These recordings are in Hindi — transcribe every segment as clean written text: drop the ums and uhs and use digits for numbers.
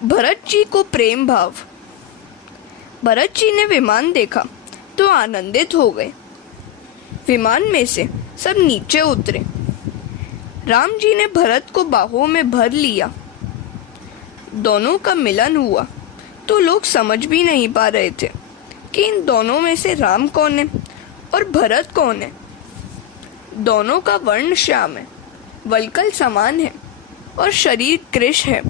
भरत जी को प्रेम भाव। भरत जी ने विमान देखा तो आनंदित हो गए। विमान में से सब नीचे उतरे। राम जी ने भरत को बाहों में भर लिया। दोनों का मिलन हुआ तो लोग समझ भी नहीं पा रहे थे कि इन दोनों में से राम कौन है और भरत कौन है। दोनों का वर्ण श्याम है, वल्कल समान है और शरीर कृश है।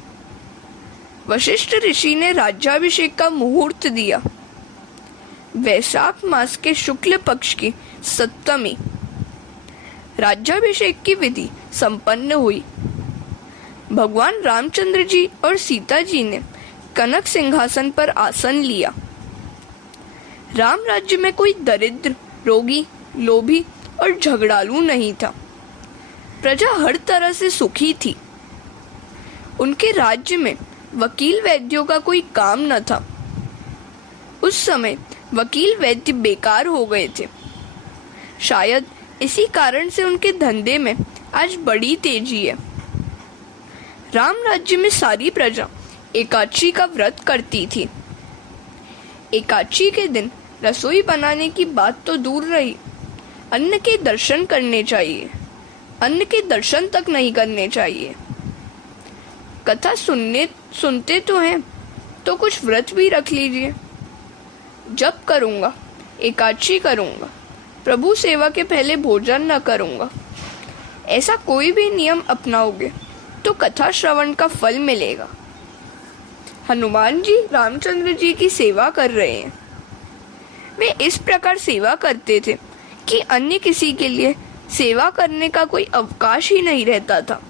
वशिष्ठ ऋषि ने राज्याभिषेक का मुहूर्त दिया। वैशाख मास के शुक्ल पक्ष की सप्तमी राज्याभिषेक की विधि संपन्न हुई। भगवान रामचंद्र जी और सीता जी ने कनक सिंहासन पर आसन लिया। राम राज्य में कोई दरिद्र, रोगी, लोभी और झगड़ालू नहीं था। प्रजा हर तरह से सुखी थी। उनके राज्य में वकील वैद्यों का कोई काम न था। उस समय वकील वैद्य बेकार हो गए थे। शायद इसी कारण से उनके धंधे में आज बड़ी तेजी है। राम राज्य में सारी प्रजा एकादशी का व्रत करती थी। एकादशी के दिन रसोई बनाने की बात तो दूर रही, अन्न के दर्शन करने चाहिए। अन्न के दर्शन तक नहीं करने चाहिए। कथा सुनते तो हैं, तो कुछ व्रत भी रख लीजिए। जप करूंगा, एकादशी करूंगा, प्रभु सेवा के पहले भोजन न करूंगा, ऐसा कोई भी नियम अपनाओगे तो कथा श्रवण का फल मिलेगा। हनुमान जी रामचंद्र जी की सेवा कर रहे हैं। वे इस प्रकार सेवा करते थे कि अन्य किसी के लिए सेवा करने का कोई अवकाश ही नहीं रहता था।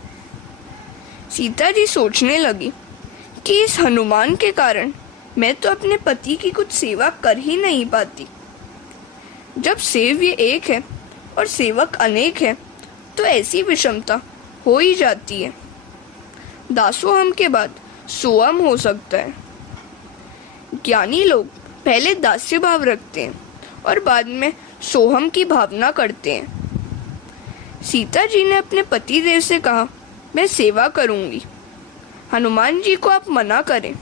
सीता जी सोचने लगी कि इस हनुमान के कारण मैं तो अपने पति की कुछ सेवा कर ही नहीं पाती। जब सेव्य एक है और सेवक अनेक है तो ऐसी विषमता हो ही जाती है। दासोहम के बाद सोहम हो सकता है। ज्ञानी लोग पहले दास्य भाव रखते हैं और बाद में सोहम की भावना करते हैं। सीता जी ने अपने पति देव से कहा, मैं सेवा करूंगी, हनुमान जी को आप मना करें।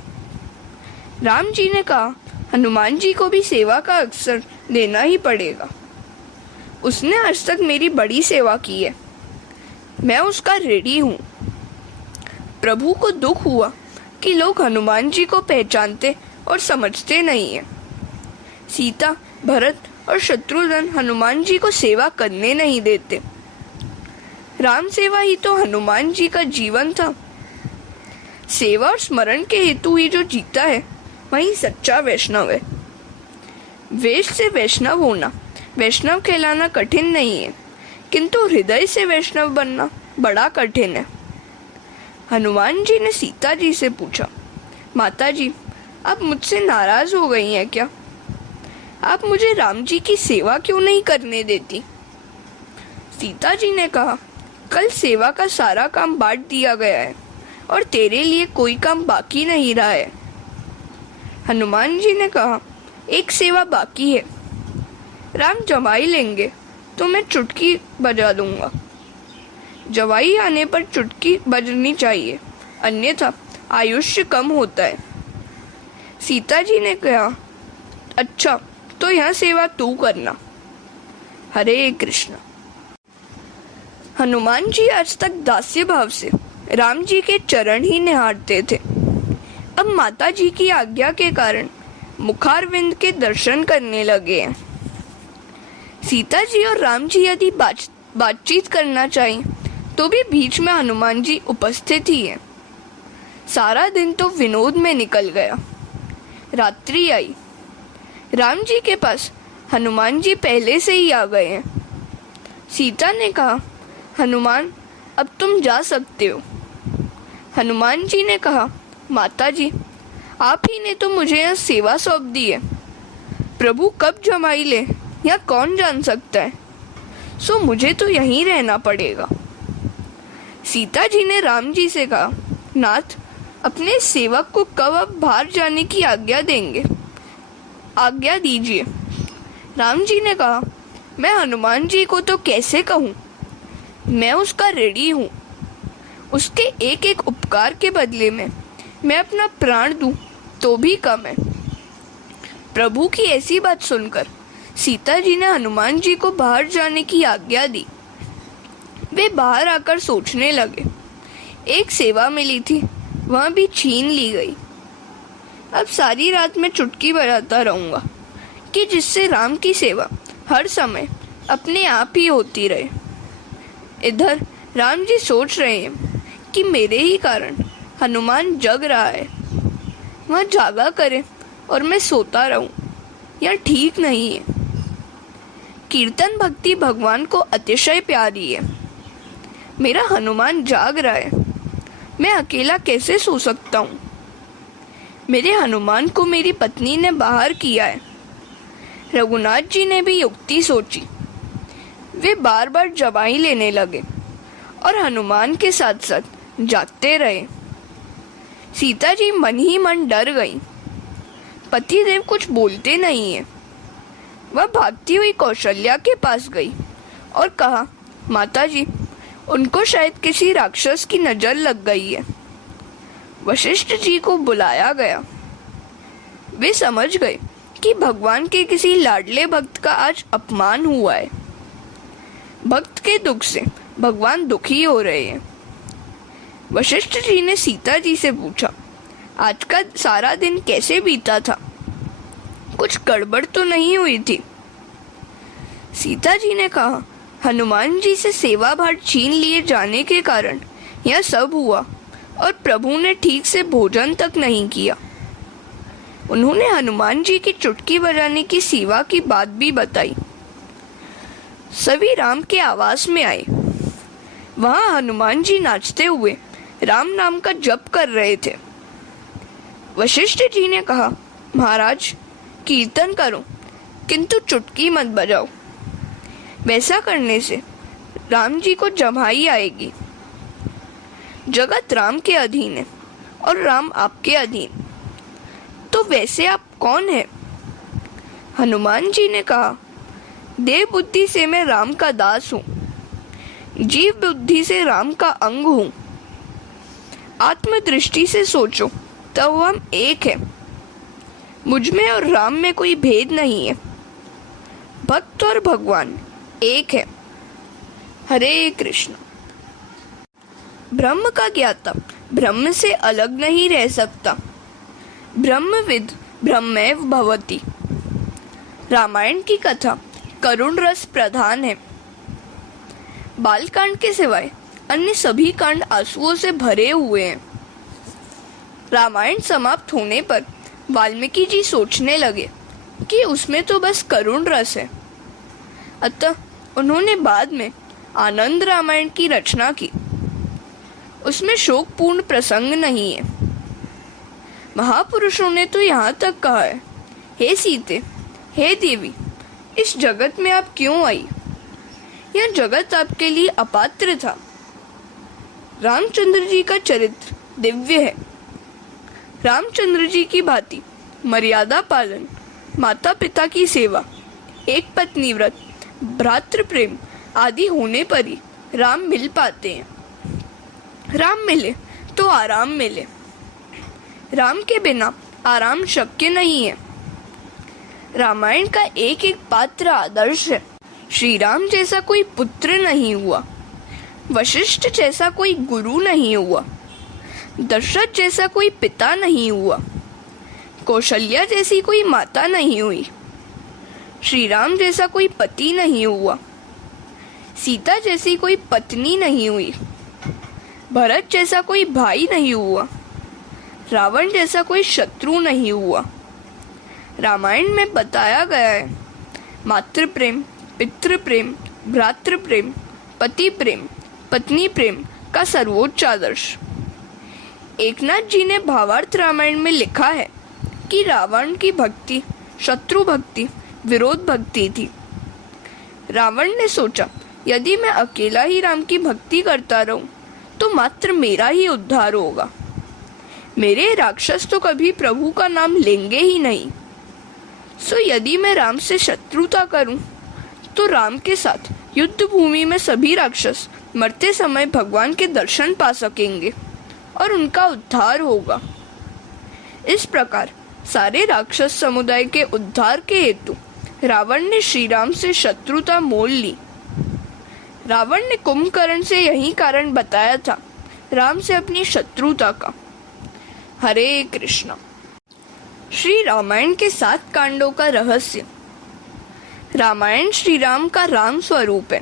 राम जी ने कहा, हनुमान जी को भी सेवा का अवसर देना ही पड़ेगा। उसने आज तक मेरी बड़ी सेवा की है, मैं उसका ऋणी हूँ। प्रभु को दुख हुआ कि लोग हनुमान जी को पहचानते और समझते नहीं है। सीता, भरत और शत्रुघ्न हनुमान जी को सेवा करने नहीं देते। राम सेवा ही तो हनुमान जी का जीवन था। सेवा और स्मरण के हेतु ही जो जीता है वही सच्चा वैष्णव है। वेश से वैष्णव होना, वैष्णव कहलाना कठिन नहीं है, किंतु हृदय से वैष्णव बनना बड़ा कठिन है। हनुमान जी ने सीता जी से पूछा, माता जी, आप मुझसे नाराज हो गई हैं क्या? आप मुझे राम जी की सेवा क्यों नहीं करने देती? सीता जी ने कहा, कल सेवा का सारा काम बांट दिया गया है और तेरे लिए कोई काम बाकी नहीं रहा है। हनुमान जी ने कहा, एक सेवा बाकी है। राम जमाई लेंगे तो मैं चुटकी बजा दूंगा। जवाई आने पर चुटकी बजनी चाहिए, अन्यथा आयुष्य कम होता है। सीता जी ने कहा, अच्छा तो यह सेवा तू करना। हरे कृष्ण। हनुमान जी आज तक दास्य भाव से राम जी के चरण ही निहारते थे। अब माता जी की आज्ञा के कारण मुखारविंद के दर्शन करने लगे हैं। सीता जी और राम जी यदि बातचीत करना चाहें तो भी बीच में हनुमान जी उपस्थित ही हैं। सारा दिन तो विनोद में निकल गया। रात्रि आई। राम जी के पास हनुमान जी पहले से ही आ गए हैं। सीता ने कहा, हनुमान, अब तुम जा सकते हो। हनुमान जी ने कहा, माता जी, आप ही ने तो मुझे यह सेवा सौंप दी है। प्रभु कब जमाई ले यह कौन जान सकता है, सो मुझे तो यहीं रहना पड़ेगा। सीता जी ने राम जी से कहा, नाथ, अपने सेवक को कब अब बाहर जाने की आज्ञा देंगे? आज्ञा दीजिए। राम जी ने कहा, मैं हनुमान जी को तो कैसे कहूँ, मैं उसका ऋणी हूँ। उसके एक एक उपकार के बदले में मैं अपना प्राण दूं तो भी कम है। प्रभु की ऐसी बात सुनकर सीता जी ने हनुमान जी को बाहर जाने की आज्ञा दी। वे बाहर आकर सोचने लगे। एक सेवा मिली थी, वह भी छीन ली गई। अब सारी रात मैं चुटकी बजाता रहूंगा कि जिससे राम की सेवा हर समय अपने आप ही होती रहे। इधर राम जी सोच रहे हैं कि मेरे ही कारण हनुमान जग रहा है, वह जागा करे और मैं सोता रहूं, यह ठीक नहीं है। कीर्तन भक्ति भगवान को अतिशय प्यारी है। मेरा हनुमान जाग रहा है, मैं अकेला कैसे सो सकता हूँ? मेरे हनुमान को मेरी पत्नी ने बाहर किया है। रघुनाथ जी ने भी युक्ति सोची। वे बार बार जवाई लेने लगे और हनुमान के साथ साथ जागते रहे। सीता जी मन ही मन डर गई। पतिदेव कुछ बोलते नहीं है। वह भागती हुई कौशल्या के पास गई और कहा, माता जी, उनको शायद किसी राक्षस की नजर लग गई है। वशिष्ठ जी को बुलाया गया। वे समझ गए कि भगवान के किसी लाडले भक्त का आज अपमान हुआ है। भक्त के दुख से भगवान दुखी हो रहे हैं। वशिष्ठ जी ने सीता जी से पूछा, आज का सारा दिन कैसे बीता था? कुछ गड़बड़ तो नहीं हुई थी? सीता जी ने कहा, हनुमान जी से सेवा भार छीन लिए जाने के कारण यह सब हुआ और प्रभु ने ठीक से भोजन तक नहीं किया। उन्होंने हनुमान जी की चुटकी बजाने की सेवा की बात भी बताई। सभी राम के आवास में आए। वहां हनुमान जी नाचते हुए राम नाम का जप कर रहे थे। वशिष्ठ जी ने कहा, महाराज, कीर्तन करो किंतु चुटकी मत बजाओ। वैसा करने से राम जी को जम्हाई आएगी। जगत राम के अधीन है और राम आपके अधीन, तो वैसे आप कौन है? हनुमान जी ने कहा, देव बुद्धि से मैं राम का दास हूँ, जीव बुद्धि से राम का अंग हूँ। आत्मदृष्टि से सोचो तो हम एक है। मुझ में और राम में कोई भेद नहीं है। भक्त और भगवान एक है। हरे कृष्ण। ब्रह्म का ज्ञाता ब्रह्म से अलग नहीं रह सकता। ब्रह्मविद ब्रह्मैव भवति। रामायण की कथा करुण रस प्रधान है। बालकांड के सिवाय अन्य सभी कांड आंसुओं से भरे हुए हैं। रामायण समाप्त होने पर वाल्मीकि जी सोचने लगे कि उसमें तो बस करुण रस है। अतः उन्होंने बाद में आनंद रामायण की रचना की। उसमें शोकपूर्ण प्रसंग नहीं है। महापुरुषों ने तो यहाँ तक कहा है, हे सीते, हे देवी, इस जगत में आप क्यों आई? यह जगत आपके लिए अपात्र था। रामचंद्र जी का चरित्र दिव्य है। रामचंद्र जी की भांति मर्यादा पालन, माता पिता की सेवा, एक पत्नी व्रत, भ्रातृ प्रेम आदि होने पर ही राम मिल पाते हैं। राम मिले तो आराम मिले। राम के बिना आराम शक्य नहीं है। रामायण का एक एक पात्र आदर्श है। श्री राम जैसा कोई पुत्र नहीं हुआ, वशिष्ठ जैसा कोई गुरु नहीं हुआ, दशरथ जैसा कोई पिता नहीं हुआ, कौशल्या जैसी कोई माता नहीं हुई, श्री राम जैसा कोई पति नहीं हुआ, सीता जैसी कोई पत्नी नहीं हुई, भरत जैसा कोई भाई नहीं हुआ, रावण जैसा कोई शत्रु नहीं हुआ। रामायण में बताया गया है, मातृ प्रेम, पितृ प्रेम, भ्रातृ प्रेम, पति प्रेम, पत्नी प्रेम का सर्वोच्च आदर्श। एकनाथ जी ने भावार्थ रामायण में लिखा है कि रावण की भक्ति शत्रु भक्ति, विरोध भक्ति थी। रावण ने सोचा, यदि मैं अकेला ही राम की भक्ति करता रहूं तो मात्र मेरा ही उद्धार होगा। मेरे राक्षस तो कभी प्रभु का नाम लेंगे ही नहीं। सो यदि मैं राम से शत्रुता करूं तो राम के साथ युद्ध भूमि में सभी राक्षस मरते समय भगवान के दर्शन पा सकेंगे और उनका उद्धार होगा। इस प्रकार सारे राक्षस समुदाय के उद्धार के हेतु रावण ने श्री राम से शत्रुता मोल ली। रावण ने कुंभकर्ण से यही कारण बताया था राम से अपनी शत्रुता का। हरे कृष्ण। श्री रामायण के 7 कांडों का रहस्य। रामायण श्री राम का राम स्वरूप है।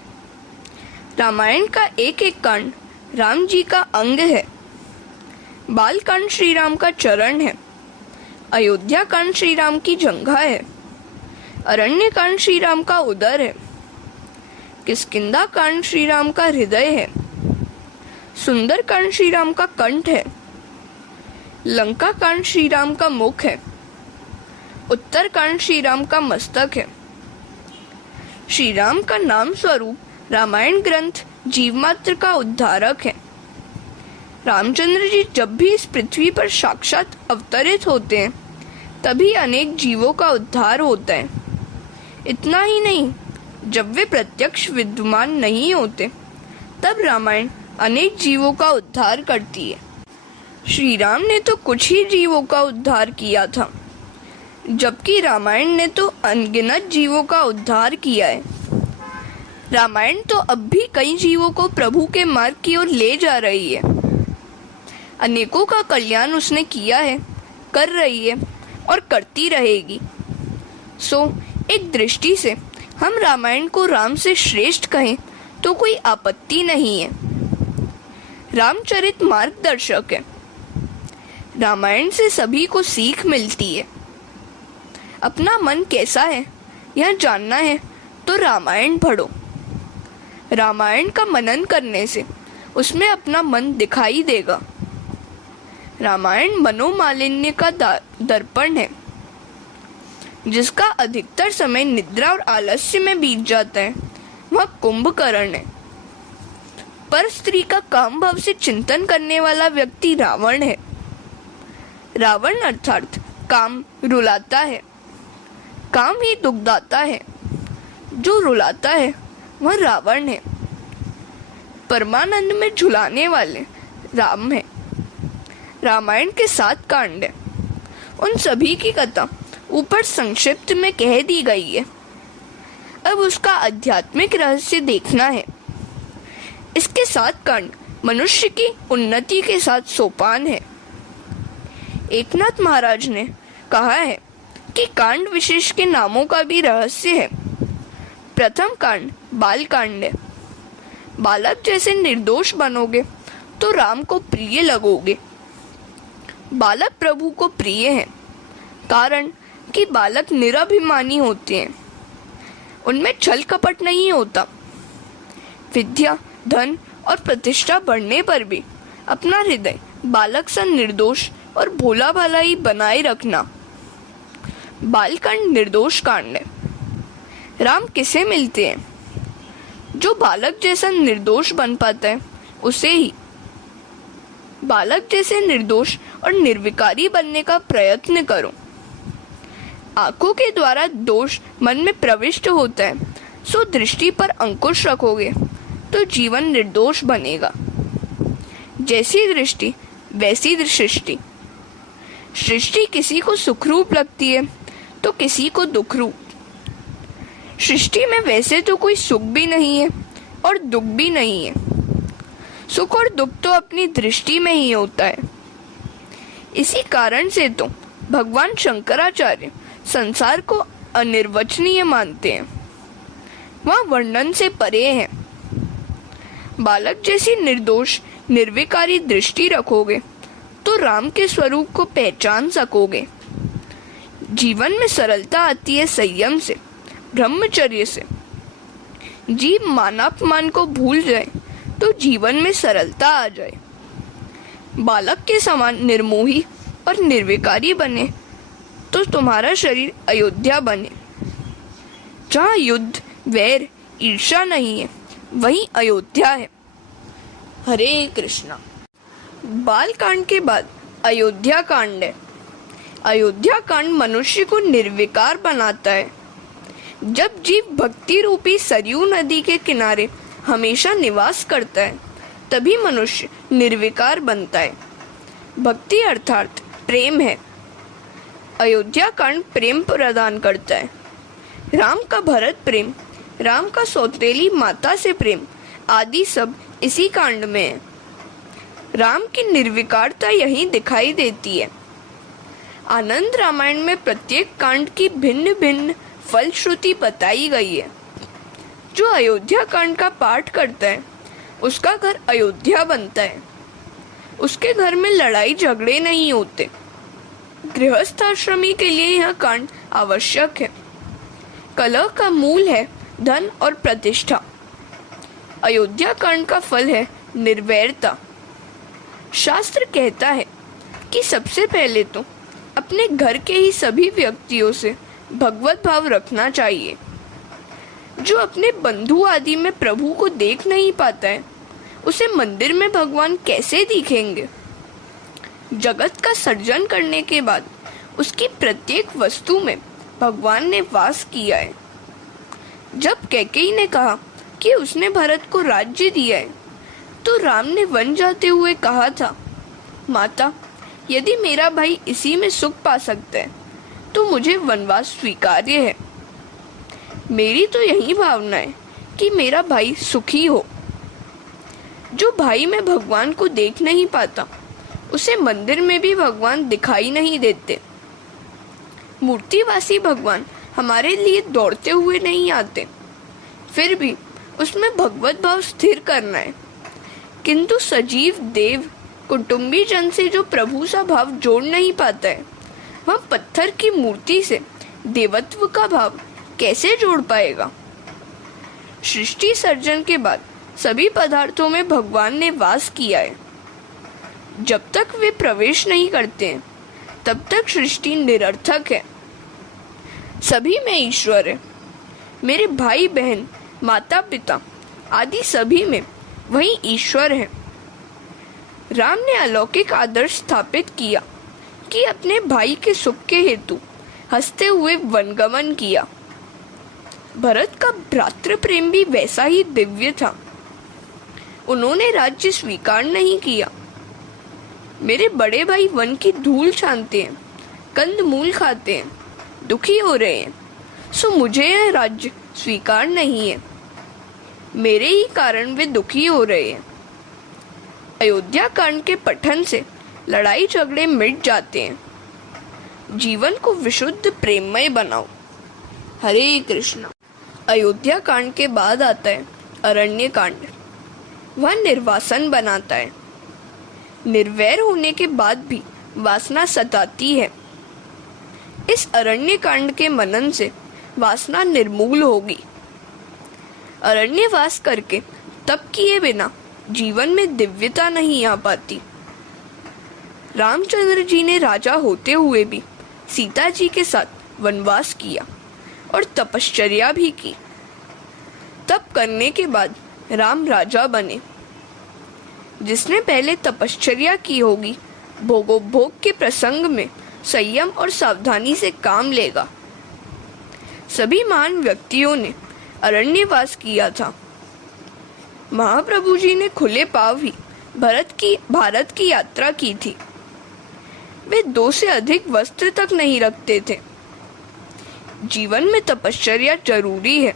रामायण का एक एक कांड राम जी का अंग है। बाल कांड श्री राम का चरण है। अयोध्या कांड श्री राम की जंघा है। अरण्य कांड श्री राम का उदर है। किष्किंधा कांड श्री राम का हृदय है। सुंदर कांड श्री राम का कंठ है। लंका कांड श्री राम का मुख है। उत्तर कांड श्री राम का मस्तक है। श्री राम का नाम स्वरूप रामायण ग्रंथ जीवमात्र का उद्धारक है। रामचंद्र जी जब भी इस पृथ्वी पर साक्षात अवतरित होते हैं तभी अनेक जीवों का उद्धार होता है। इतना ही नहीं, जब वे प्रत्यक्ष विद्यमान नहीं होते तब रामायण अनेक जीवों का उद्धार करती है। श्री राम ने तो कुछ ही जीवों का उद्धार किया था, जबकि रामायण ने तो अनगिनत जीवों का उद्धार किया है। रामायण तो अब भी कई जीवों को प्रभु के मार्ग की ओर ले जा रही है। अनेकों का कल्याण उसने किया है, कर रही है और करती रहेगी। सो एक दृष्टि से हम रामायण को राम से श्रेष्ठ कहें तो कोई आपत्ति नहीं है। रामचरित मार्गदर्शक है। रामायण से सभी को सीख मिलती है। अपना मन कैसा है यह जानना है तो रामायण पढ़ो। रामायण का मनन करने से उसमें अपना मन दिखाई देगा। रामायण मनोमालिन्य का दर्पण है। जिसका अधिकतर समय निद्रा और आलस्य में बीत जाता है वह कुंभकर्ण है। पर स्त्री का काम भाव से चिंतन करने वाला व्यक्ति रावण है। रावण अर्थात काम रुलाता है। काम ही दुखदाता है। जो रुलाता है वह रावण है। परमानंद में झुलाने वाले राम है। रामायण के 7 कांड है। उन सभी की कथा ऊपर संक्षिप्त में कह दी गई है। अब उसका आध्यात्मिक रहस्य देखना है। इसके 7 कांड मनुष्य की उन्नति के 7 सोपान है। एकनाथ महाराज ने कहा है कि कांड विशेष के नामों का भी रहस्य है। प्रथम कांड बाल कांड है। बालक जैसे निर्दोष बनोगे तो राम को प्रिय लगोगे। बालक प्रभु को प्रिय है कारण कि बालक निराभिमानी होते हैं। उनमें छल कपट नहीं होता। विद्या, धन और प्रतिष्ठा बढ़ने पर भी अपना हृदय बालक सा निर्दोष और भोला भाला ही बनाए रखना। बालकांड निर्दोष कांड है। राम किसे मिलते हैं? जो बालक जैसा निर्दोष बन पाता है उसे ही। बालक जैसे निर्दोष और निर्विकारी बनने का प्रयत्न करो। आंखों के द्वारा दोष मन में प्रविष्ट होता है, सो दृष्टि पर अंकुश रखोगे तो जीवन निर्दोष बनेगा। जैसी दृष्टि वैसी सृष्टि। सृष्टि किसी को सुखरूप लगती है तो किसी को दुखरूप। सृष्टि में वैसे तो कोई सुख भी नहीं है और दुख भी नहीं है। सुख और दुख तो अपनी दृष्टि में ही होता है। इसी कारण से तो भगवान शंकराचार्य संसार को अनिर्वचनीय मानते हैं। वह वर्णन से परे है। बालक जैसी निर्दोष निर्विकारी दृष्टि रखोगे तो राम के स्वरूप को पहचान सकोगे। जीवन में सरलता आती है संयम से, ब्रह्मचर्य से। जीव मानापमान को भूल जाए तो जीवन में सरलता आ जाए। बालक के समान निर्मोही और निर्विकारी बने तो तुम्हारा शरीर अयोध्या बने। जहाँ युद्ध, वैर, ईर्ष्या नहीं है वही अयोध्या है। हरे कृष्णा। बाल कांड के बाद अयोध्या कांड है। अयोध्या कांड मनुष्य को निर्विकार बनाता है। जब जीव भक्ति रूपी सरयू नदी के किनारे हमेशा निवास करता है तभी मनुष्य निर्विकार बनता है। भक्ति अर्थात प्रेम है। अयोध्या कांड प्रेम प्रदान करता है। राम का भरत प्रेम, राम का सौतेली माता से प्रेम आदि सब इसी कांड में है। राम की निर्विकारता यहीं दिखाई देती है। आनंद रामायण में प्रत्येक कांड की भिन्न भिन्न फलश्रुति बताई गई है। जो अयोध्या कांड का पाठ करता है उसका घर अयोध्या बनता है। उसके घर में लड़ाई झगड़े नहीं होते। गृहस्थाश्रमी के लिए यह कांड आवश्यक है। कलह का मूल है धन और प्रतिष्ठा। अयोध्या कांड का फल है निर्वैरता। शास्त्र कहता है कि सबसे पहले तो अपने घर के ही सभी व्यक्तियों से भगवत भाव रखना चाहिए। जो अपने बंधु आदि में प्रभु को देख नहीं पाता है उसे मंदिर में भगवान कैसे दिखेंगे। जगत का सर्जन करने के बाद उसकी प्रत्येक वस्तु में भगवान ने वास किया है। जब कैकेयी ने कहा कि उसने भरत को राज्य दिया है तो राम ने वन जाते हुए कहा था, माता, यदि मेरा भाई इसी में सुख पा सकता है तो मुझे वनवास स्वीकार्य है। मेरी तो यही भावना है कि मेरा भाई सुखी हो। जो भाई में भगवान को देख नहीं पाता उसे मंदिर में भी भगवान दिखाई नहीं देते। मूर्तिवासी भगवान हमारे लिए दौड़ते हुए नहीं आते, फिर भी उसमें भगवत भाव स्थिर करना है। किंतु सजीव देव कुटुंबी जन से जो प्रभु सा भाव जोड़ नहीं पाता है वह पत्थर की मूर्ति से देवत्व का भाव कैसे जोड़ पाएगा। सृष्टि सर्जन के बाद सभी पदार्थों में भगवान ने वास किया है। जब तक वे प्रवेश नहीं करते हैं तब तक सृष्टि निरर्थक है। सभी में ईश्वर है। मेरे भाई बहन, माता पिता आदि सभी में वही ईश्वर है। राम ने अलौकिक आदर्श स्थापित किया कि अपने भाई के सुख के हेतु हंसते हुए वनगमन किया। भरत का भ्रातृ प्रेम भी वैसा ही दिव्य था। उन्होंने राज्य स्वीकार नहीं किया। मेरे बड़े भाई वन की धूल छानते हैं, कंद मूल खाते हैं, दुखी हो रहे हैं, सो मुझे यह राज्य स्वीकार नहीं है। मेरे ही कारण वे दुखी हो रहे हैं। अयोध्या कांड के पठन से लड़ाई झगड़े मिट जाते हैं। जीवन को विशुद्ध प्रेममय बनाओ। हरे कृष्णा। अयोध्या कांड के बाद आता है अरण्य कांड। वह निर्वासन बनाता है। निर्वैर होने के बाद भी वासना सताती है। इस अरण्य कांड के मनन से वासना निर्मूल होगी। अरण्यवास करके तप किए बिना जीवन में दिव्यता नहीं आ पाती। रामचंद्र जी ने राजा होते हुए भी सीता जी के साथ वनवास किया और तपश्चर्या भी की। तप करने के बाद राम राजा बने। जिसने पहले तपश्चर्या की होगी भोगोपभोग के प्रसंग में संयम और सावधानी से काम लेगा। सभी महान व्यक्तियों ने अरण्यवास किया था। महाप्रभु जी ने खुले पांव ही भारत की यात्रा की थी। वे 2 से अधिक वस्त्र तक नहीं रखते थे। जीवन में तपश्चर्या जरूरी है।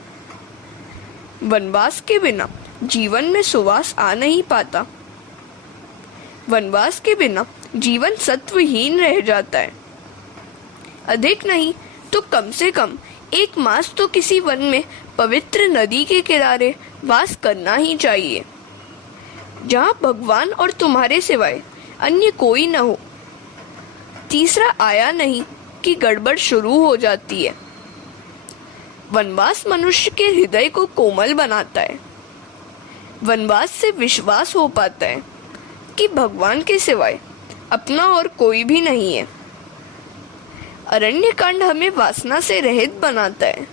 वनवास के बिना जीवन में सुवास आ नहीं पाता। वनवास के बिना जीवन सत्वहीन रह जाता है। अधिक नहीं तो कम से कम 1 मास तो किसी वन में पवित्र नदी के किनारे वास करना ही चाहिए, जहाँ भगवान और तुम्हारे सिवाय अन्य कोई न हो। तीसरा आया नहीं कि गड़बड़ शुरू हो जाती है। वनवास मनुष्य के हृदय को कोमल बनाता है। वनवास से विश्वास हो पाता है कि भगवान के सिवाय अपना और कोई भी नहीं है। अरण्य कांड हमें वासना से रहित बनाता है।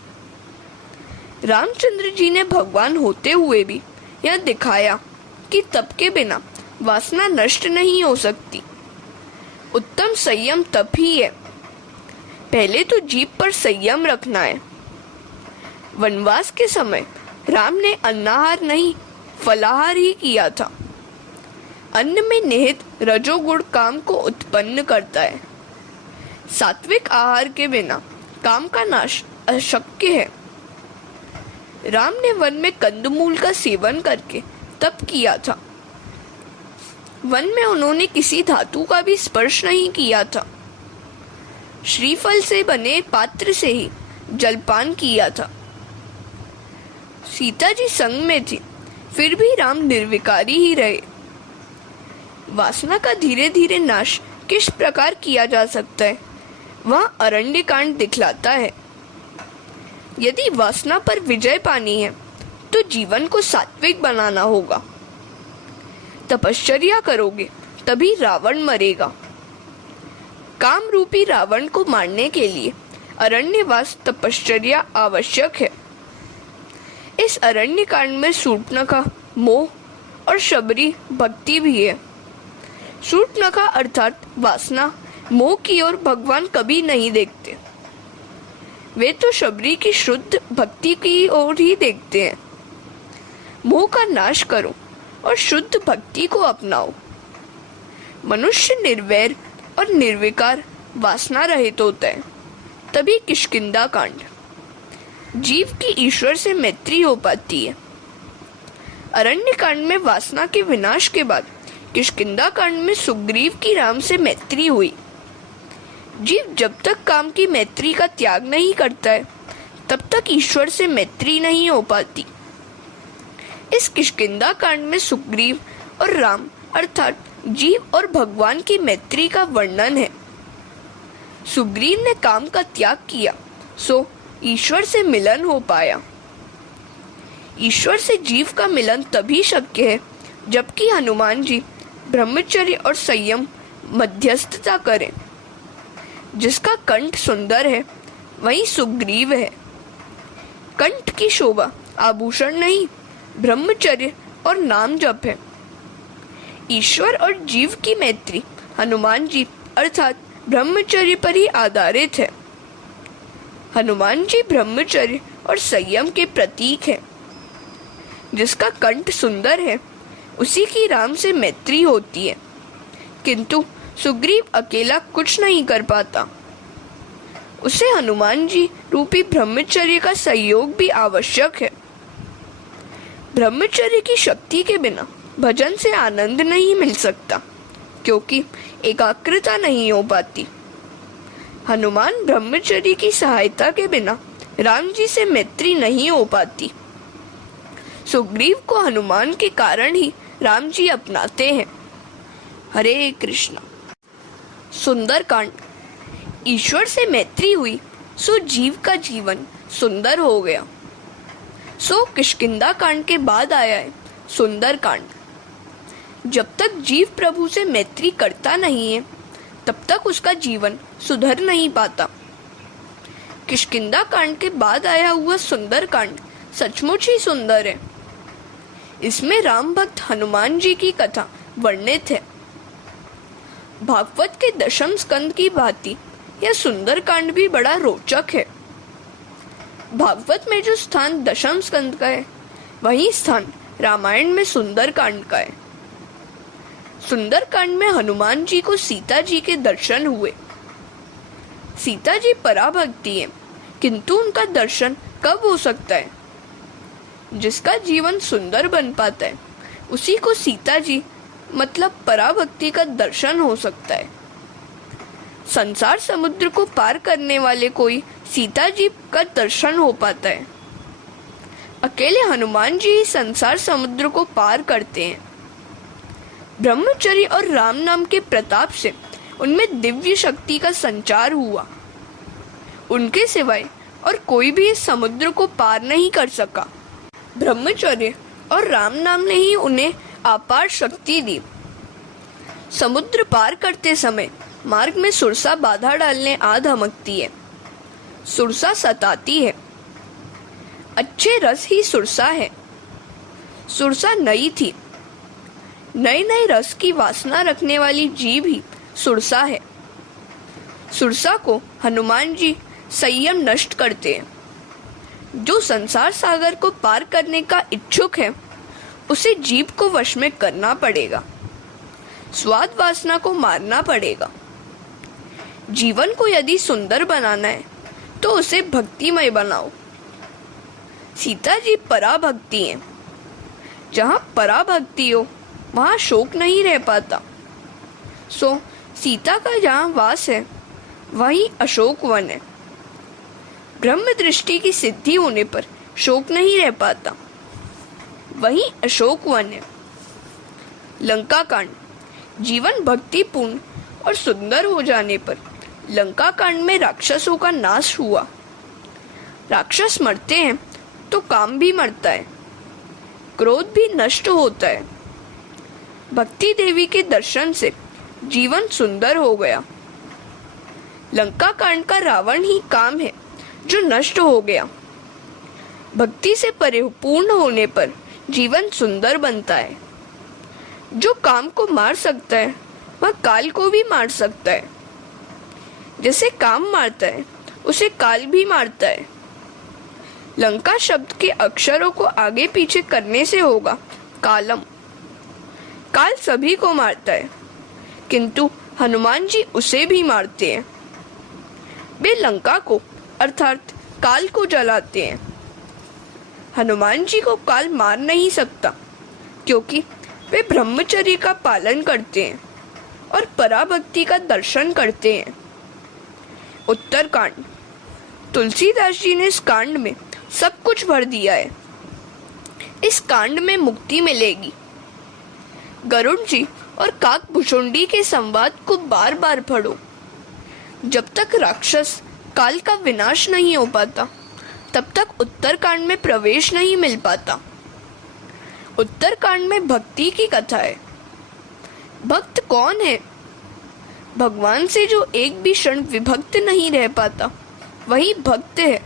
रामचंद्र जी ने भगवान होते हुए भी यह दिखाया कि तप के बिना वासना नष्ट नहीं हो सकती। उत्तम संयम तप ही है। पहले तो जीभ पर संयम रखना है। वनवास के समय राम ने अन्नाहार नहीं फलाहार ही किया था। अन्न में निहित रजोगुण काम को उत्पन्न करता है। सात्विक आहार के बिना काम का नाश अशक्य है। राम ने वन में कंदमूल का सेवन करके तप किया था। वन में उन्होंने किसी धातु का भी स्पर्श नहीं किया था। श्रीफल से बने पात्र से ही जलपान किया था। सीता जी संग में थी, फिर भी राम निर्विकारी ही रहे। वासना का धीरे धीरे नाश किस प्रकार किया जा सकता है, वह अरण्य कांड दिखलाता है। यदि वासना पर विजय पानी है तो जीवन को सात्विक बनाना होगा। तपश्चर्या करोगे तभी रावण मरेगा। काम रूपी रावण को मारने के लिए अरण्यवास तपश्चर्या आवश्यक है। इस अरण्य कांड में शूर्पणखा मोह और शबरी भक्ति भी है। शूर्पणखा अर्थात वासना मोह की ओर भगवान कभी नहीं देखते। वे तो शबरी की शुद्ध भक्ति की ओर ही देखते हैं। मोह का नाश करो और शुद्ध भक्ति को अपनाओ। मनुष्य निर्वैर और निर्विकार वासना रहित होता है, तभी किष्किंधा कांड। जीव की ईश्वर से मैत्री हो पाती है। अरण्य कांड में वासना के विनाश के बाद किष्किंधा कांड में सुग्रीव की राम से मैत्री हुई। जीव जब तक काम की मैत्री का त्याग नहीं करता है, तब तक ईश्वर से मैत्री नहीं हो पाती। इस किष्किंधा कांड में सुग्रीव और राम अर्थात जीव और भगवान की मैत्री का वर्णन है। सुग्रीव ने काम का त्याग किया, सो ईश्वर से मिलन हो पाया। ईश्वर से जीव का मिलन तभी शक्य है जबकि हनुमान जी ब्रह्मचर्य और संयम मध्यस्थता करें। जिसका कंठ सुंदर है वही सुग्रीव है। कंठ की शोभा आभूषण नहीं, ब्रह्मचर्य और नाम जप है। ईश्वर और जीव की मैत्री हनुमान जी अर्थात ब्रह्मचर्य पर ही आधारित है। हनुमान जी ब्रह्मचर्य और संयम के प्रतीक हैं। जिसका कंठ सुंदर है उसी की राम से मैत्री होती है, किंतु सुग्रीव अकेला कुछ नहीं कर पाता। उसे हनुमान जी रूपी ब्रह्मचर्य का सहयोग भी आवश्यक है। ब्रह्मचर्य की शक्ति के बिना भजन से आनंद नहीं मिल सकता, क्योंकि एकाग्रता नहीं हो पाती। हनुमान ब्रह्मचर्य की सहायता के बिना राम जी से मैत्री नहीं हो पाती। सुग्रीव को हनुमान के कारण ही राम जी अपनाते हैं। हरे कृष्ण। सुंदरकांड। ईश्वर से मैत्री हुई सो जीव का जीवन सुंदर हो गया। सो किष्किंधा कांड के बाद आया है सुंदरकांड। जब तक जीव प्रभु से मैत्री करता नहीं है तब तक उसका जीवन सुधर नहीं पाता। किष्किंधा कांड के बाद आया हुआ सुंदरकांड सचमुच ही सुंदर है। इसमें राम भक्त हनुमान जी की कथा वर्णित है। भागवत के दशम स्कंद की भांति यह सुंदरकांड भी बड़ा रोचक है। भागवत में जो स्थान दशम स्कंद का है, वही स्थान रामायण में सुंदरकांड का है। सुंदरकांड में हनुमान जी को सीता जी के दर्शन हुए। सीता जी पराभक्ति है, किंतु उनका दर्शन कब हो सकता है? जिसका जीवन सुंदर बन पाता है उसी को सीता जी मतलब पराभक्ति का दर्शन हो सकता है। संसार समुद्र को पार करने वाले कोई सीता जी का दर्शन हो पाता है। अकेले हनुमान जी ही संसार समुद्र को पार करते हैं। ब्रह्मचर्य और राम नाम के प्रताप से उनमें दिव्य शक्ति का संचार हुआ। उनके सिवाय और कोई भी इस समुद्र को पार नहीं कर सका। ब्रह्मचर्य और राम नाम ने ही उन्हें अपार शक्ति दी। समुद्र पार करते समय मार्ग में सुरसा बाधा डालने आ धमकती है। सुरसा सताती है। अच्छे रस ही सुरसा है। सुरसा नई थी। नए नए रस की वासना रखने वाली जीव ही सुरसा है। सुरसा को हनुमान जी संयम नष्ट करते हैं। जो संसार सागर को पार करने का इच्छुक है उसे जीव को वश में करना पड़ेगा। स्वाद वासना को मारना पड़ेगा। जीवन को यदि सुंदर बनाना है तो उसे भक्तिमय बनाओ। सीता जी पराभक्ति हैं। जहाँ पराभक्ति हो वहाँ शोक नहीं रह पाता। सो सीता का जहाँ वास है वहीं अशोक वन है। ब्रह्म दृष्टि की सिद्धि होने पर शोक नहीं रह पाता, वहीं अशोक वन है। लंका कांड। जीवन भक्तिपूर्ण और सुंदर हो जाने पर लंका कांड में राक्षसों का नाश हुआ। राक्षस मरते हैं तो काम भी मरता है, क्रोध भी नष्ट होता है। भक्ति देवी के दर्शन से जीवन सुंदर हो गया। लंका कांड का रावण ही काम है जो नष्ट हो गया। भक्ति से परिपूर्ण होने पर जीवन सुंदर बनता है। जो काम को मार सकता है वह काल को भी मार सकता है। जैसे काम मारता है उसे काल भी मारता है। लंका शब्द के अक्षरों को आगे पीछे करने से होगा कालम। काल सभी को मारता है, किंतु हनुमान जी उसे भी मारते हैं। वे लंका को अर्थात काल को जलाते हैं। हनुमान जी को काल मार नहीं सकता, क्योंकि वे ब्रह्मचर्य का पालन करते हैं और पराभक्ति का दर्शन करते हैं। उत्तरकांड। तुलसीदास जी ने इस कांड में सब कुछ भर दिया है। इस कांड में मुक्ति मिलेगी। गरुड़ जी और काकभुशुंडी के संवाद को बार बार पढ़ो। जब तक राक्षस काल का विनाश नहीं हो पाता तब तक उत्तरकांड में प्रवेश नहीं मिल पाता। उत्तरकांड में भक्ति की कथा है। भक्त कौन है? भगवान से जो एक भी क्षण विभक्त नहीं रह पाता वही भक्त है।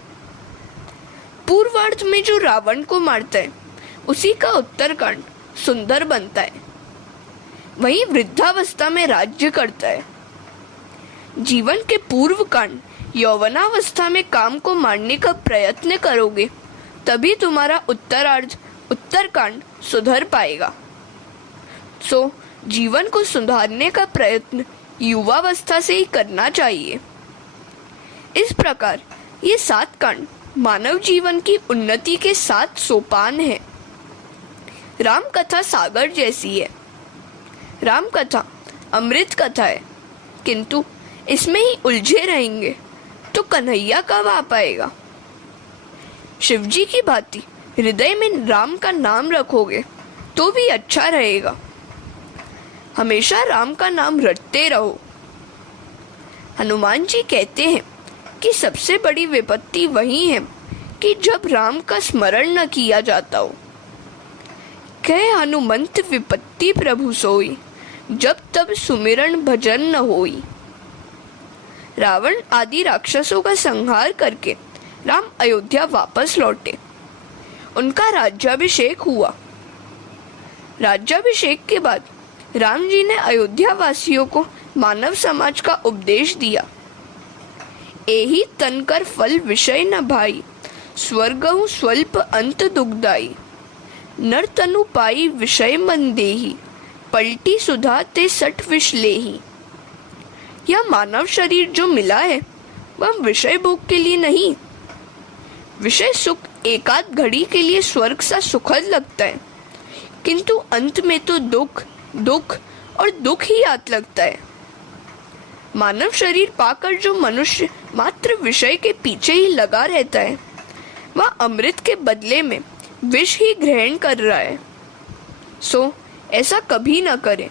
पूर्वार्ध में जो रावण को मारता है उसी का उत्तरकांड सुंदर बनता है। वही वृद्धावस्था में राज्य करता है। जीवन के पूर्व कांड यौवनावस्था में काम को मारने का प्रयत्न करोगे तभी तुम्हारा उत्तरार्ध उत्तरकांड सुधर पाएगा। सो जीवन को सुधारने का प्रयत्न युवावस्था से ही करना चाहिए। इस प्रकार ये 7 कांड मानव जीवन की उन्नति के 7 सोपान हैं। राम कथा सागर जैसी है। राम कथा अमृत कथा है, किंतु इसमें ही उलझे रहेंगे तो कन्हैया कब आ पाएगा? शिवजी की भांति हृदय में राम का नाम रखोगे तो भी अच्छा रहेगा। हमेशा राम का नाम रटते रहो। हनुमान जी कहते हैं कि सबसे बड़ी विपत्ति वही है कि जब राम का स्मरण न किया जाता हो। कहे हनुमंत विपत्ति प्रभु सोई, जब तब सुमिरन भजन न होई। रावण आदि राक्षसों का संहार करके राम अयोध्या वापस लौटे। उनका राज्याभिषेक हुआ। राज्याभिषेक के बाद राम जी ने अयोध्या वासियों को मानव समाज का उपदेश दिया। एहि तनकर फल विषय न भाई, स्वर्गहु स्वल्प अंत दुखदाई। नर तनु पाई विषय मन देही, पलटी सुधा ते सठ विष लेही। यह मानव शरीर जो मिला है वह विषय भोग के लिए नहीं। विषय सुख एकाध घड़ी के लिए स्वर्ग सा सुखद लगता है, किंतु अंत में तो दुख दुख और दुख ही आत लगता है। मानव शरीर पाकर जो मनुष्य मात्र विषय के पीछे ही लगा रहता है वह अमृत के बदले में विष ही ग्रहण कर रहा है। सो ऐसा कभी न करे।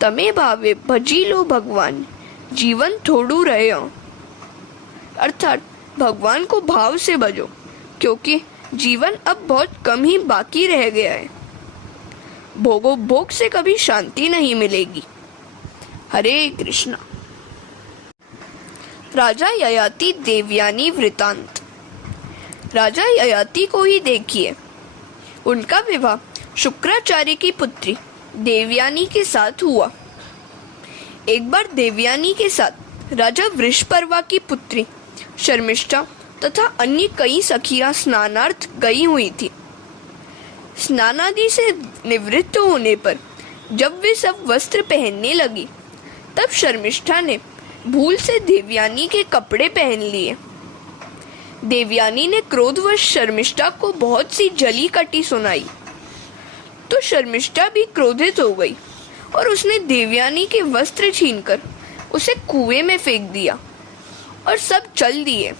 तमे भावे भजी लो भगवान, जीवन थोड़ू रहे। अर्थात भगवान को भाव से भजो, क्योंकि जीवन अब बहुत कम ही बाकी रह गया है। भोगो भोग से कभी शांति नहीं मिलेगी। हरे कृष्णा। राजा ययाति देवयानी वृतांत। राजा ययाति को ही देखिए। उनका विवाह शुक्राचार्य की पुत्री देवयानी के साथ हुआ। एक बार देवयानी के साथ राजा वृषपर्वा की पुत्री शर्मिष्ठा तथा अन्य कई सखियां स्नानार्थ गई हुई थी। स्नानादि से निवृत्त होने पर जब वे सब वस्त्र पहनने लगी तब शर्मिष्ठा ने भूल से देवयानी के कपड़े पहन लिए। देवयानी ने क्रोधवश शर्मिष्ठा को बहुत सी जली कटी सुनाई तो शर्मिष्ठा भी क्रोधित हो गई और उसने देवयानी के वस्त्र छीनकर उसे कुएं में फेंक दिया और सब चल दिए।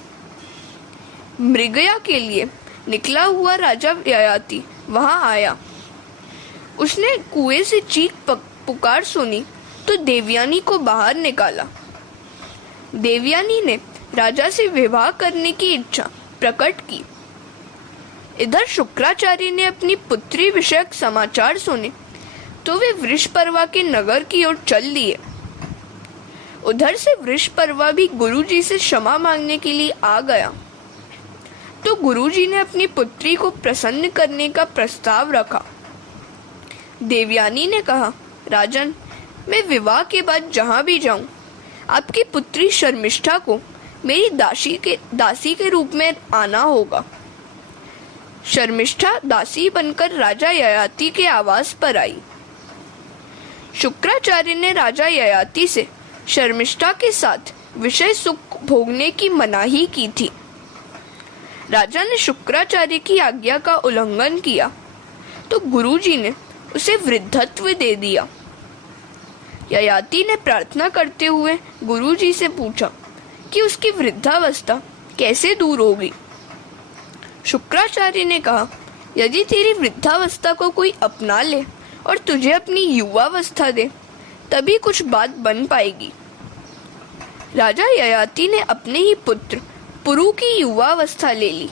मृगया के लिए निकला हुआ राजा ययाति वहां आया। उसने कुएं से चीख पुकार सुनी तो देवयानी को बाहर निकाला। देवयानी ने राजा से विवाह करने की इच्छा प्रकट की। इधर शुक्राचार्य ने अपनी पुत्री विषयक समाचार सुने तो वे वृषपर्वा के नगर की ओर चल दिए। उधर से वृषपर्वा भी गुरुजी से क्षमा मांगने के लिए आ गया तो गुरुजी ने अपनी पुत्री को प्रसन्न करने का प्रस्ताव रखा। देवयानी ने कहा, राजन, मैं विवाह के बाद जहां भी जाऊं, आपकी पुत्री शर्मिष्ठा को मेरी दासी के रूप में आना होगा। शर्मिष्ठा दासी बनकर राजा ययाति के आवास पर आई। शुक्राचार्य ने राजा ययाति से शर्मिष्ठा के साथ विषय सुख भोगने की मनाही की थी। राजा ने शुक्राचार्य की आज्ञा का उल्लंघन किया तो गुरुजी ने उसे वृद्धत्व दे दिया। ययाति ने प्रार्थना करते हुए गुरुजी से पूछा कि उसकी वृद्धावस्था कैसे दूर होगी। शुक्राचार्य ने कहा, यदि तेरी वृद्धावस्था को कोई अपना ले और तुझे अपनी युवावस्था दे तभी कुछ बात बन पाएगी। राजा ययाति ने अपने ही पुत्र पुरु की युवावस्था ले ली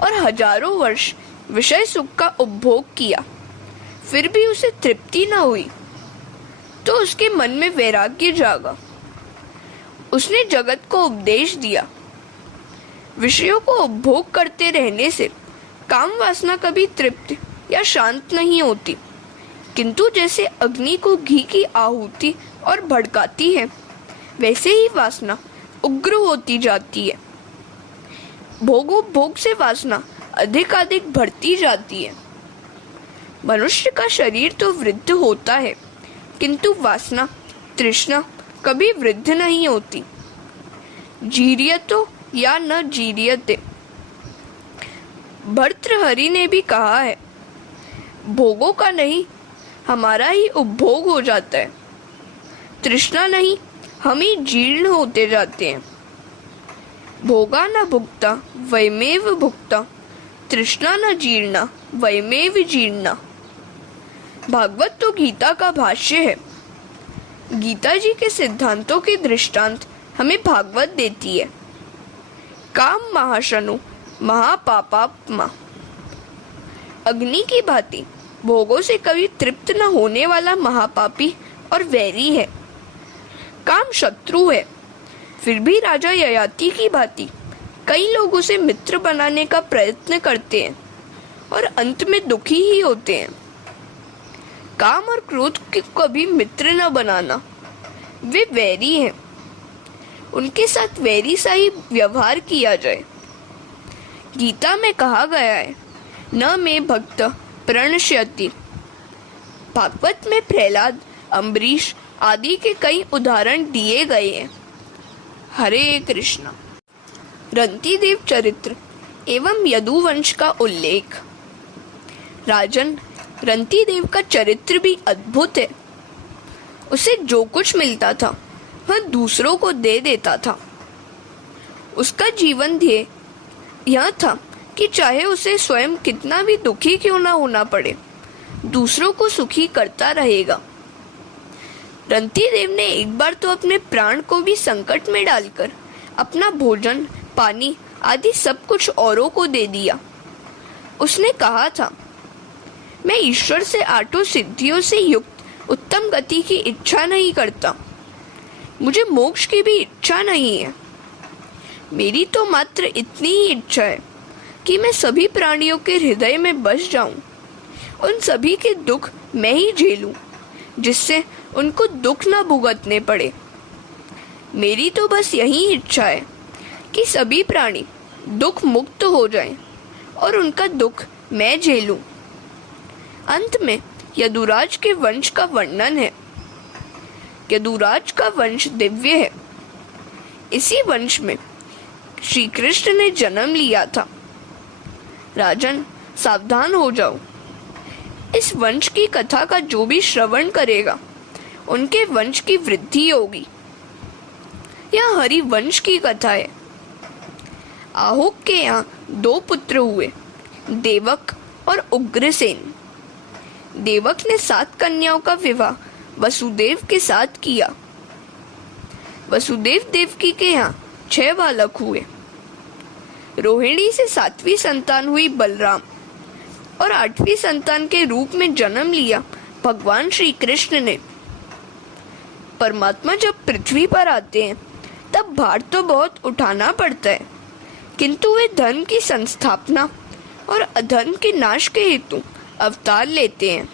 और हजारों वर्ष विषय सुख का उपभोग किया, फिर भी उसे तृप्ति न हुई तो उसके मन में वैराग्य जागा। उसने जगत को उपदेश दिया, विषयों को उपभोग करते रहने से काम वासना कभी तृप्त या शांत नहीं होती, किंतु जैसे अग्नि को घी की आहुति और भड़काती है वैसे ही वासना उग्र होती जाती है। भोगोपभोग से वासना अधिकाधिक बढ़ती जाती है। मनुष्य का शरीर तो वृद्ध होता है किंतु वासना तृष्णा कभी वृद्ध नहीं होती। जीर्यतो या न जीर्यते। भर्तृहरि ने भी कहा है, भोगों का नहीं हमारा ही उपभोग हो जाता है, तृष्णा नहीं हम ही जीर्ण होते जाते हैं। भोगा न भुक्ता वयमेव भुक्ता, तृष्णा न जीर्णा वयमेव जीर्णा। भागवत तो गीता का भाष्य है। गीता जी के सिद्धांतों के दृष्टांत हमें भागवत देती है। काम महाशनु महापापात्मा। अग्नि की भांति भोगों से कभी तृप्त न होने वाला महापापी और वैरी है। काम शत्रु है, फिर भी राजा ययाति की भांति कई लोग उसे मित्र बनाने का प्रयत्न करते हैं और अंत में दुखी ही होते हैं। काम और क्रोध को कभी मित्र न बनाना, वे वैरी हैं, उनके साथ वैरी सा ही व्यवहार किया जाए। गीता में कहा गया है, न मे भक्त प्रणश्यति। भागवत में प्रहलाद, अम्बरीश आदि के कई उदाहरण दिए गए हैं। हरे कृष्णा। रंतिदेव चरित्र एवं यदुवंश का उल्लेख। राजन, रंतिदेव का चरित्र भी अद्भुत है। उसे जो कुछ मिलता था वह दूसरों को दे देता था। उसका जीवन ध्येय यह था कि चाहे उसे स्वयं कितना भी दुखी क्यों ना होना पड़े, दूसरों को सुखी करता रहेगा। रंतिदेव ने एक बार तो अपने प्राण को भी संकट में डालकर अपना भोजन, पानी आदि सब कुछ औरों को दे दिया। उसने कहा था, मैं ईश्वर से 8 सिद्धियों से युक्त उत्तम गति की इच्छा नहीं करता, मुझे मोक्ष की भी इच्छा नहीं है। मेरी तो मात्र इतनी ही इच्छा है कि मैं सभी प्राणियों के हृदय में बस जाऊं, उन सभी के दुख मैं ही झेलूं, जिससे उनको दुख न भुगतने पड़े। मेरी तो बस यही इच्छा है कि सभी प्राणी दुख मुक्त हो जाएं और उनका दुख मैं झेलूं। अंत में यदुराज के वंश का वर्णन है। यदुराज का वंश दिव्य है, इसी वंश में श्री कृष्ण ने जन्म लिया था। राजन, सावधान हो जाओ। इस वंश की कथा का जो भी श्रवण करेगा उनके वंश की वृद्धि होगी। यह हरि वंश की कथा है। आहुक के यहाँ 2 पुत्र हुए, देवक और उग्रसेन। देवक ने 7 कन्याओं का विवाह वसुदेव के साथ किया। वसुदेव देवकी के यहाँ 6 बालक हुए। रोहिणी से 7वीं संतान हुई बलराम और 8वीं संतान के रूप में जन्म लिया भगवान श्री कृष्ण ने। परमात्मा जब पृथ्वी पर आते हैं तब भार तो बहुत उठाना पड़ता है, किंतु वे धर्म की संस्थापना और अधर्म के नाश के हेतु अवतार लेते हैं।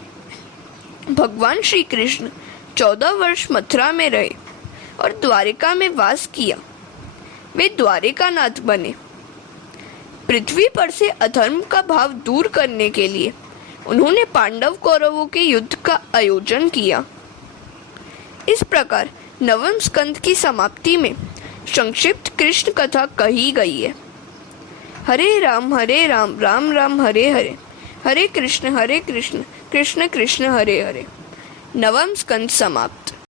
भगवान श्री कृष्ण 14 वर्ष मथुरा में रहे और द्वारिका में वास किया। वे द्वारिकानाथ बने। पृथ्वी पर से अधर्म का भाव दूर करने के लिए उन्होंने पांडव कौरवों के युद्ध का आयोजन किया। इस प्रकार 9वें स्कंद की समाप्ति में संक्षिप्त कृष्ण कथा कही गई है। हरे राम राम राम हरे हरे, हरे कृष्ण कृष्ण कृष्ण हरे हरे। 9वां स्कंद समाप्त।